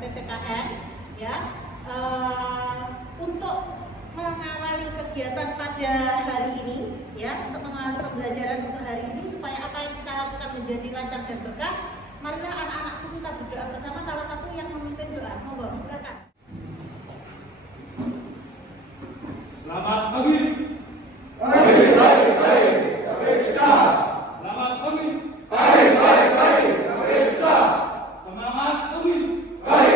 PPKN ya, untuk mengawali kegiatan pada hari ini ya, untuk mengawali pembelajaran untuk hari ini supaya apa yang kita lakukan menjadi lancar dan berkah. Marilah anak-anakku kita berdoa bersama, salah satu yang memimpin doa. Monggo, silakan. Selamat pagi. Pagi bisa. Selamat pagi. Pagi bisa. Semangat pagi. Pagi.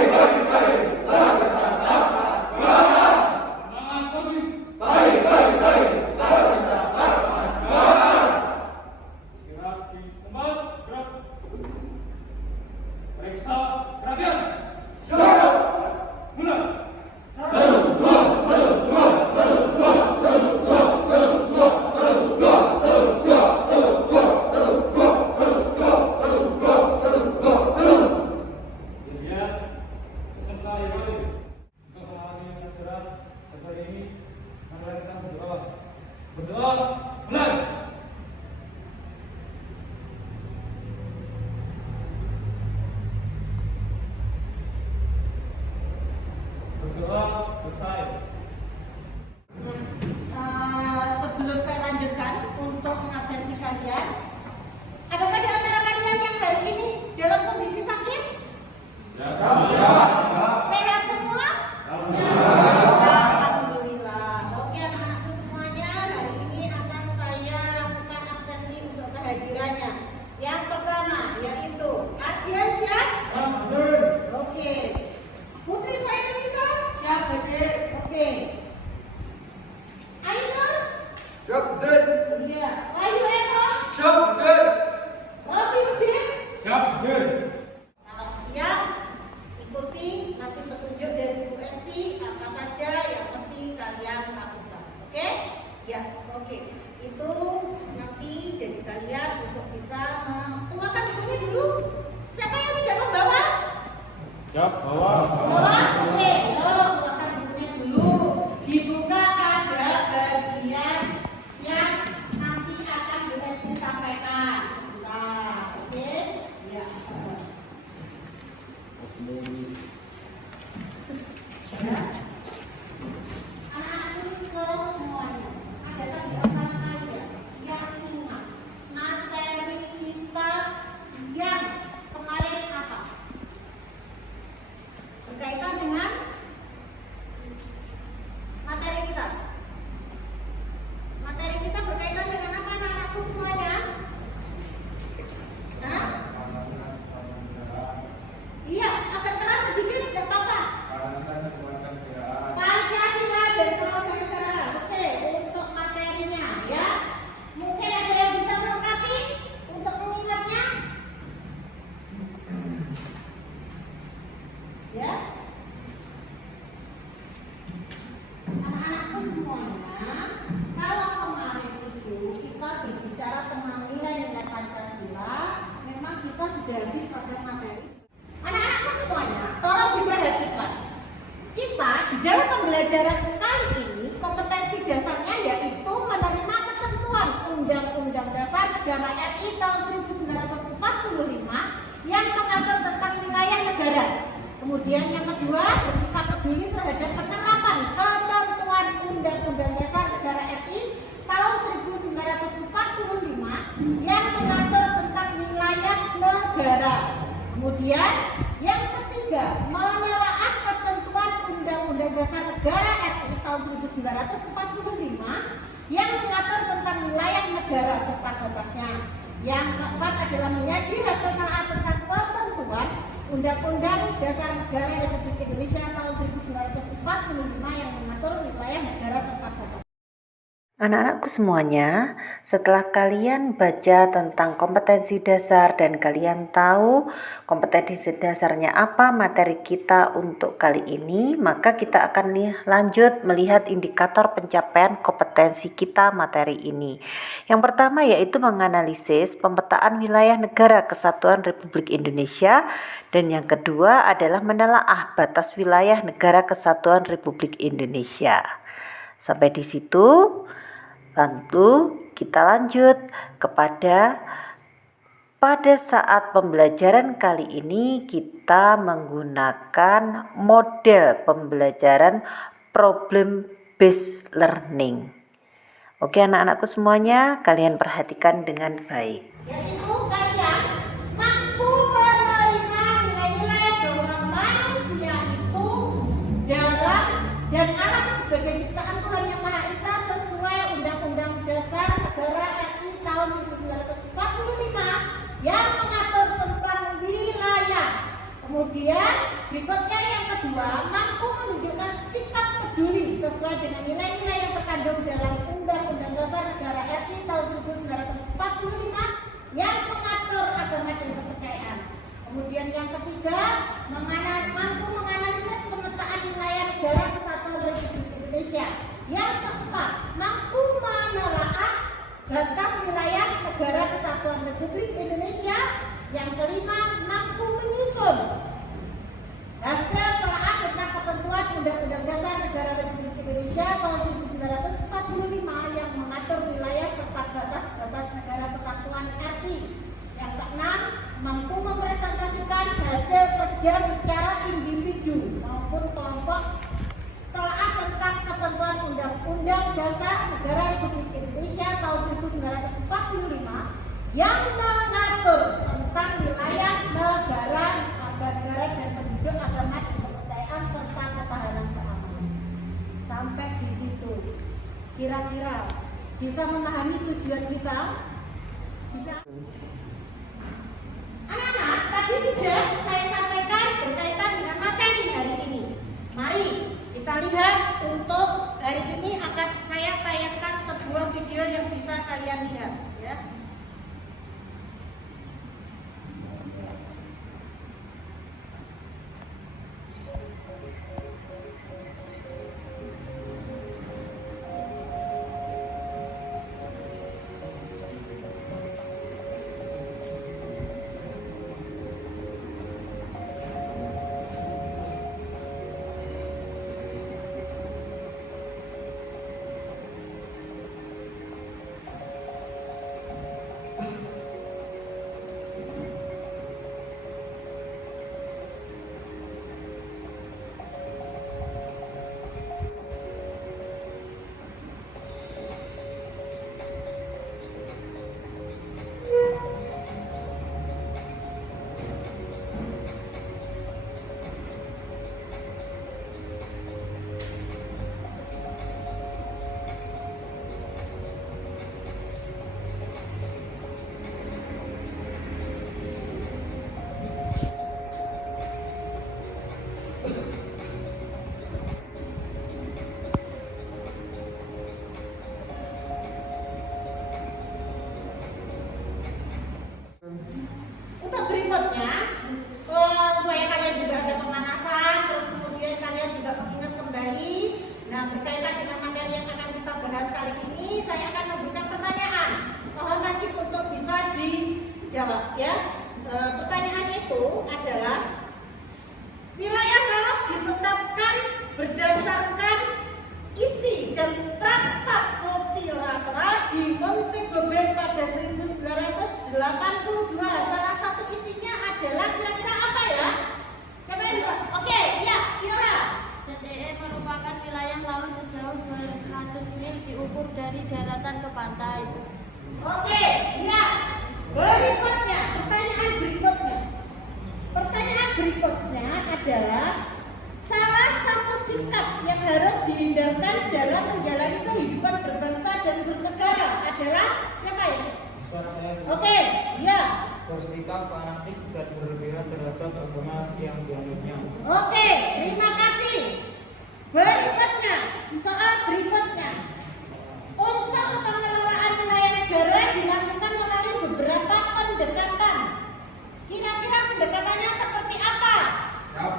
Luar biasa. Semangat. Semangat pagi. Pagi. Luar biasa. Semangat. Gerak di tempat, gerak. Periksa perhatian. Siap. Mulai. Peserta yang lain untuk mengalami pelajaran pada hari ini, marilah kita berdoa. Berdoa, mulai. Berdoa selesai. Sebelum saya lanjutkan untuk mengabsensi kalian, adakah di antara kalian yang hari ini dalam kondisi sakit? Sehat semua? Alhamdulillah. Oke anak-anakku semuanya, hari ini akan saya lakukan absensi untuk kehadirannya. Yang pertama yaitu Ardian siap? Oke. Putri Pak Indonesia? Siap, Dek. Oke. Ainur? Siap, Dek. Iya. Ayu Eko? Siap, Dek. Rofi Udin? Siap, Dek. Kalau siap, ikuti nanti petunjuk dari Bu Esti apa saja yang mesti kalian lakukan. Oke? Ya, oke. Itu nanti jadi kalian untuk bisa mengeluarkan bukunya dulu. Siapa yang tidak membawa? Siap, bawa. Bawa? Oke, yuk keluarkan bukunya dulu. Dibuka pada bagian yang nanti akan Bu Esti sampaikan. Sebentar, oke? Ya. Ya. Anak-anakku semuanya, adakah di antara kalian yang ingat materi kita yang kemarin apa? Berkaitan dengan materi kita. Materi kita berkaitan dengan apa anak-anakku semuanya? Hah? Iya, agak keras sedikit, tidak apa-apa. Pancasila dan kewarganegaraan. Oke, untuk materinya ya. Mungkin ada yang bisa melengkapi untuk mengingatnya? Ya. Anak-anakku semuanya, kalau kemarin itu kita berbicara tentang nilai-nilai Pancasila, memang kita sudah habis pada materi. Anak-anakku semuanya, tolong diperhatikan. Kita di dalam pembelajaran kali ini, kompetensi dasarnya yaitu menerima ketentuan Undang-Undang Dasar Negara RI tahun 1945 yang mengatur tentang wilayah negara. Kemudian yang kedua, bersikap peduli terhadap penerapan ketentuan Undang-Undang Dasar Negara RI tahun 1945 yang mengatur tentang wilayah negara. Kemudian yang ketiga, menelaah ketentuan Undang-Undang Dasar Negara RI tahun 1945 yang mengatur tentang wilayah negara serta batasnya. Yang keempat adalah menyaji hasil telaah tentang ketentuan Undang-Undang Dasar Negara Republik Indonesia tahun 1945 yang mengatur wilayah negara serta batasnya. Anak-anakku semuanya, setelah kalian baca tentang kompetensi dasar dan kalian tahu kompetensi dasarnya apa materi kita untuk kali ini, maka kita akan lanjut melihat indikator pencapaian kompetensi kita materi ini. Yang pertama yaitu menganalisis pemetaan wilayah negara kesatuan Republik Indonesia, dan yang kedua adalah menelaah batas wilayah negara kesatuan Republik Indonesia. Sampai di situ. Lalu kita lanjut kepada Pada saat pembelajaran kali ini kita menggunakan model pembelajaran problem based learning. Oke anak-anakku semuanya, kalian perhatikan dengan baik. Yaitu kalian mampu menerima nilai-nilai bahwa manusia itu dalam dan alam sebagai ciptaan Tuhan Yang Maha Esa sesuai Undang-Undang Dasar Negara RI tahun 1945 yang mengatur tentang wilayah. Kemudian berikutnya yang kedua, mampu menunjukkan sikap peduli sesuai dengan nilai-nilai yang terkandung dalam Undang-Undang Dasar Negara RI tahun 1945 yang mengatur agama dan kepercayaan. Kemudian yang ketiga, mampu menganalisis pemetaan wilayah negara kesatuan Republik Indonesia. Yang keempat, mampu menelaah batas wilayah negara kesatuan Republik Indonesia. Yang kelima, mampu menyusun hasil telaah tentang ketentuan Undang-Undang Dasar Negara Republik Indonesia tahun 1945 yang mengatur wilayah serta batas-batas negara kesatuan RI. Yang keenam, mampu mempresentasikan hasil kerja secara individu maupun kelompok telaah tentang ketentuan Undang-Undang Dasar Negara Republik Indonesia tahun 1945 yang mengatur tentang wilayah negara dan penduduk, agama dan kepercayaan serta ketahanan keamanan. Sampai di situ, kira-kira bisa memahami tujuan kita? Bisa? Anak-anak, tadi sudah saya sampaikan berkaitan dengan materi hari ini. Mari kita lihat, untuk hari ini akan saya tayangkan sebuah video yang bisa kalian lihat, ya. Untuk berikutnya, supaya kalian juga ada pemanasan, terus kemudian kalian juga mengingat kembali. Nah, berkaitan dengan materi yang akan kita bahas kali ini, saya akan memberikan pertanyaan. Mohon nanti untuk bisa dijawab, ya. Pertanyaannya itu adalah, wilayah laut ditetapkan berdasarkan isi dan traktat multilateral di Montego Bay pada 1982. Salah satu isinya adalah kira-kira apa ya? Siapa yang bisa? Oke, iya, Fiora. ZEE merupakan wilayah laut sejauh 200 mil diukur dari daratan ke pantai. Oke, iya. Berikutnya, pertanyaan berikutnya adalah salah satu sikap yang harus dihindarkan dalam menjalani kehidupan berbangsa dan bernegara adalah siapa ini? Suara saya Oke, iya. bersikap fanatik dan berlebihan terhadap agama yang dianutnya. Oke, terima kasih. Berikutnya, soal berikutnya. Untuk pengelolaan wilayah negara dilakukan melalui beberapa pendekatan. Kira-kira pendekatannya seperti apa? Siap.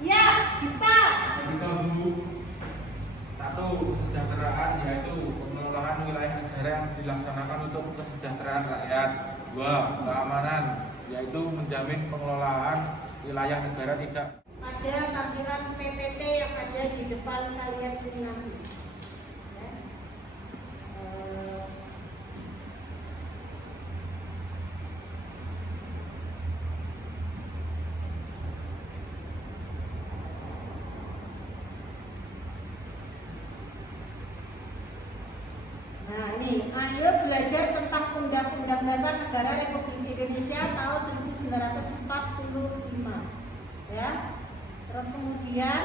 Ya, kita. Kita dulu. Satu, kesejahteraan, yaitu pengelolaan wilayah negara yang dilaksanakan untuk kesejahteraan rakyat. Dua, keamanan, yaitu menjamin pengelolaan wilayah negara tidak. Ada tampilan PPT yang ada di depan kalian ini nanti. Ya. Nah ini, ayo belajar tentang Undang-Undang Dasar Negara Republik Indonesia tahun 1945. Ya. Terus kemudian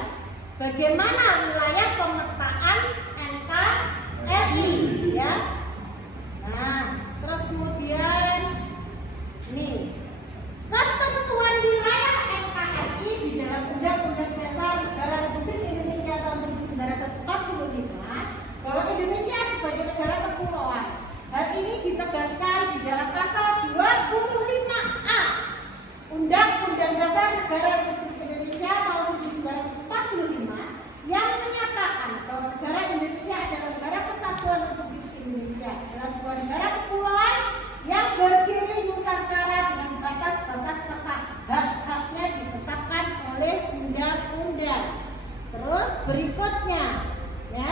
bagaimana wilayah pemetaan NKRI, ya. Nah, terus kemudian nih ketentuan wilayah NKRI di dalam Undang-Undang Dasar Negara Republik Indonesia tahun 1945 bahwa Indonesia sebagai negara kepulauan. Hal ini ditegaskan di dalam pasal 25A Undang-Undang Dasar Negara Republik Indonesia tahun 1945 yang menyatakan bahwa negara Indonesia adalah negara kesatuan Republik Indonesia, adalah sebuah negara kepulauan yang berdiri nusantara dengan batas-batas serta hak-haknya ditetapkan oleh undang-undang. Terus berikutnya, ya,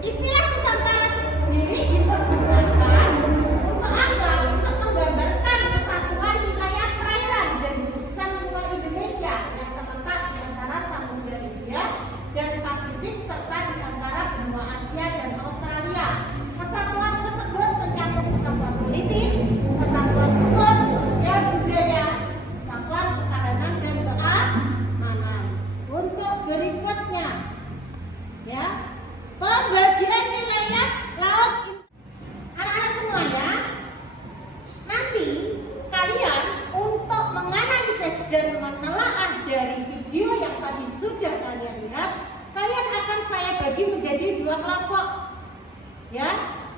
istilah Nusantara sendiri dipergunakan untuk apa? Untuk menggambarkan kesatuan wilayah perairan dan gugusan pulau Indonesia yang terletak di antara Samudra Hindia dan Pasifik serta di antara benua Asia dan Australia. Kesatuan tersebut mencakup kesatuan politik, kesatuan hukum, sosial, budaya, kesatuan pertahanan dan keamanan. Untuk berikutnya, ya, pembagian wilayah laut. Anak-anak semuanya, nanti kalian untuk menganalisis dan menelaah dari video yang tadi sudah kalian lihat, kalian akan saya bagi menjadi 2 kelompok. Ya,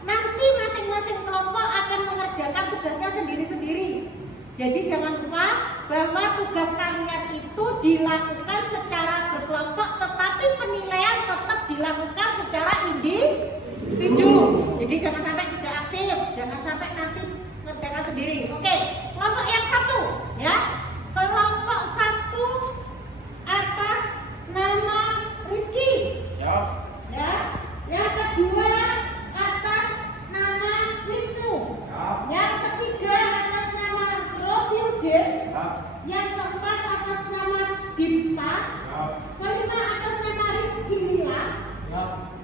nanti masing-masing kelompok akan mengerjakan tugasnya sendiri-sendiri. Jadi jangan lupa bahwa tugas kalian itu dilakukan secara berkelompok, tetapi penilaian tetap dilakukan secara individu. Jadi jangan sampai tidak aktif, jangan sampai nanti mengerjakan sendiri. Oke, kelompok yang 1, ya. Kelompok 1 atas nama Rizky. Siap. Ya. Yang kedua atas nama Wisnu. Yang ketiga atas nama Rofiudin. Yang keempat atas nama Dipta. Kelima atas nama Rizky Lila.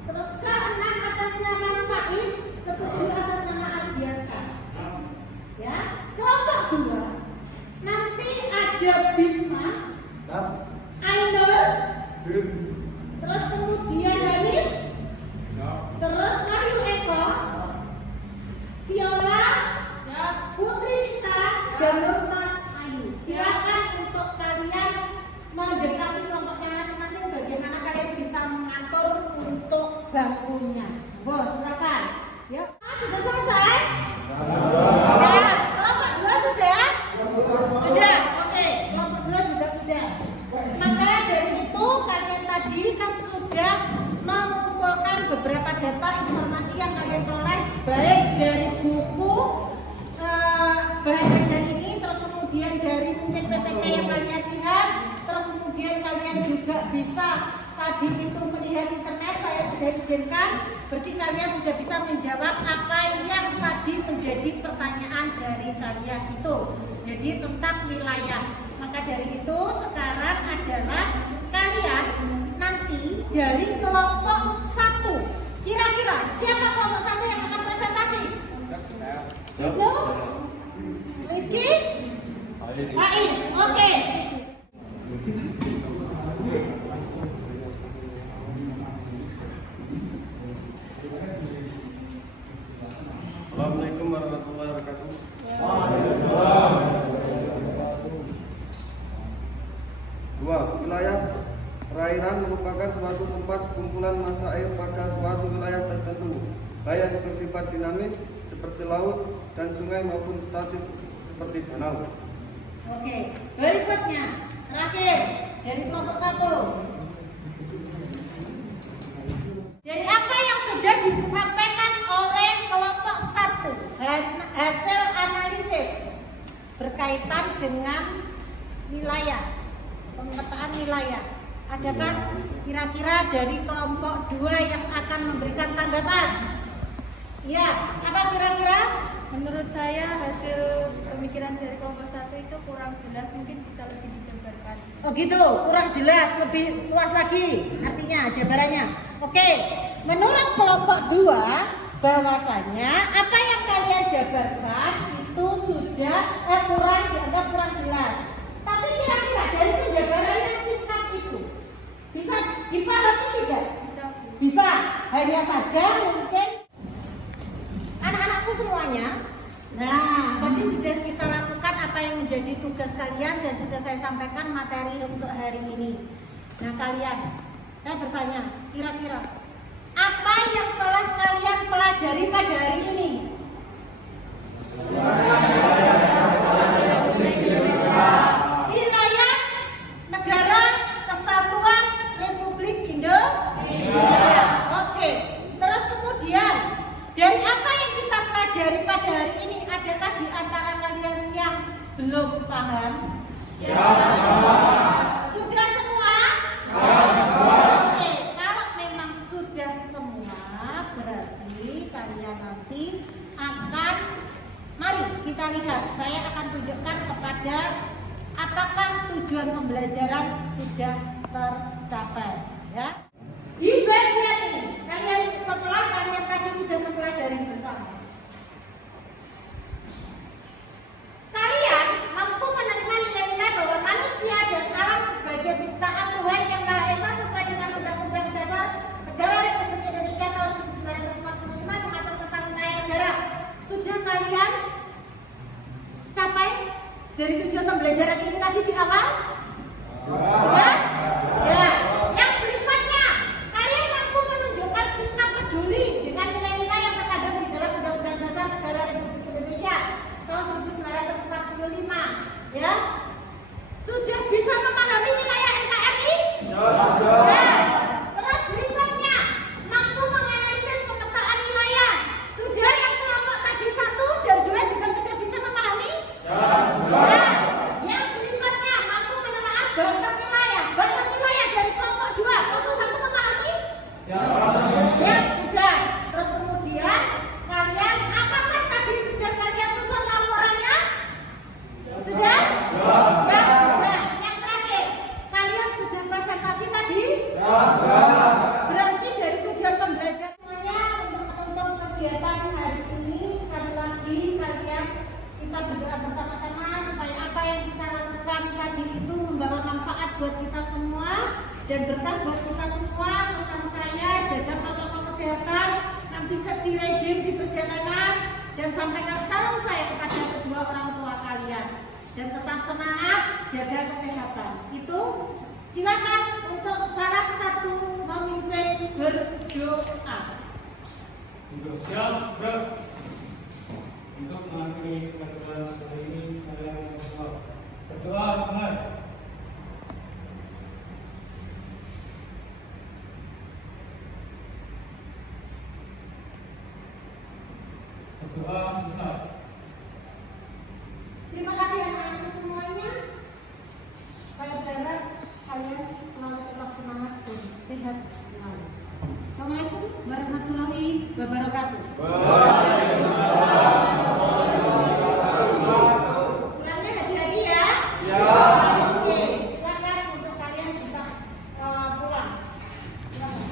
Terus keenam atas nama Faiz. Ketujuh atas nama Ardiansyah. Ya. Kelompok 2 nanti ada Bisma, Ainur, terus kemudian Hanif, terus Wahyu Eko, Viola, Putri Nisa, dan Nurma Ayu. Silakan untuk kalian mendekati kelompoknya masing-masing. Bagaimana kalian bisa mengatur untuk bangkunya? Bos, silakan. Ya, sudah selesai? Ya, kelompok 2 sudah? Sudah, oke. Kelompok 2 juga sudah. Maka dari itu kalian tadi kan sudah mengumpulkan beberapa data informasi yang kalian peroleh baik dari buku bahan ajar ini, terus kemudian dari mungkin PPT yang kalian lihat, terus kemudian kalian juga bisa tadi itu melihat internet. Saya sudah izinkan, berarti kalian sudah bisa menjawab apa yang tadi menjadi pertanyaan dari kalian itu. Jadi tentang wilayah. Maka dari itu sekarang adalah kalian nanti dari kelompok 1. Kira-kira siapa kelompok 1 yang akan presentasi? Wisnu? Rizky? Faiz. Oke. Assalamualaikum warahmatullahi wabarakatuh. Dua, wilayah perairan merupakan suatu tempat kumpulan massa air pada suatu wilayah tertentu, baik yang bersifat dinamis seperti laut dan sungai maupun statis seperti danau. Oke, berikutnya terakhir dari kelompok 1. Dari apa yang sudah disampaikan oleh kelompok 1, hasil analisis berkaitan dengan wilayah, pemetaan wilayah. Adakah kira-kira dari kelompok 2 yang akan memberikan tanggapan? Iya, apa kira-kira? Menurut saya hasil pemikiran dari kelompok 1 itu kurang jelas, mungkin bisa lebih dijabarkan. Oh gitu, kurang jelas, lebih luas lagi artinya jabarannya. Oke, menurut kelompok 2 bahwasanya apa yang kalian jabarkan itu sudah dianggap kurang jelas. Tapi kira-kira dari penjabaran yang singkat itu bisa dipahami tidak? Bisa. Hanya saja mungkin anak-anakku semuanya. Nah, tadi sudah kita lakukan apa yang menjadi tugas kalian dan sudah saya sampaikan materi untuk hari ini. Nah, kalian, saya bertanya, kira-kira apa yang telah kalian pelajari pada hari ini? Wilayah Negara Kesatuan Republik Indonesia. Oke. Terus kemudian dari apa yang kita pelajari pada hari ini, adakah di antara kalian yang belum paham? Ya. Sudah semua? Oke, kalau memang sudah semua, berarti kalian nanti akan, mari kita lihat. Saya akan tunjukkan kepada apakah tujuan pembelajaran sudah tercapai, ya. Di bagian ini, kalian setelah kalian tadi sudah mempelajari bersama, kalian mampu menerima nilai-nilai bahwa manusia dan alam sebagai ciptaan Tuhan yang Maha Esa sesuai dengan Undang-Undang Dasar Negara Republik Indonesia tahun 1945 mengatur tentang wilayah negara. Sudah kalian capai dari tujuan pembelajaran ini tadi di awal? Sudah? Ya. Yang berikutnya, kalian mampu menunjukkan sikap peduli dengan nilai-nilai yang terkandung di dalam Undang-Undang Dasar Negara Republik Indonesia tahun 1945. Ya. Sudah bisa memahami wilayah NKRI? Ya. Terus berikutnya, mampu menganalisis pemetaan wilayah. Sudah yang kelompok tadi 1 dan 2 juga sudah bisa memahami? Ya. Yang berikutnya, mampu menelaah batas wilayah. Batas wilayah dari kelompok 2, kelompok 1 memahami? Ya, sudah. Terus kemudian, kalian apakah tadi sudah kalian susun laporannya? Sudah? Ya, sudah. Yang terakhir, kalian sudah presentasi tadi? Berarti dari tujuan pembelajaran semuanya untuk kegiatan hari ini, sekali lagi kalian, kita berdoa bersama-sama supaya apa yang kita lakukan tadi itu membawa manfaat buat kita semua dan berkah buat kita semua. Pesan saya, jaga protokol kesehatan, nanti safety riding di perjalanan, dan sampaikan salam saya kepada kedua orang tua kalian. Dan tetap semangat, jaga kesehatan. Itu silakan untuk salah satu memimpin berdoa. Siap, bro. Untuk mengakhiri pelajaran hari ini, kalian berdoa, benar. Berdoa sebesar. Terima kasih anak-anak semuanya. Saya berharap kalian selalu tetap semangat dan sehat selalu. Assalamualaikum warahmatullahi wabarakatuh. Pulangnya hati-hati ya. Oke, silakan untuk kalian bisa pulang. Silakan.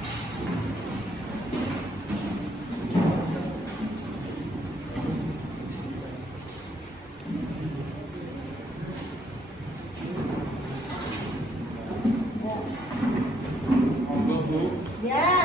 Monggo, Bu. Ya.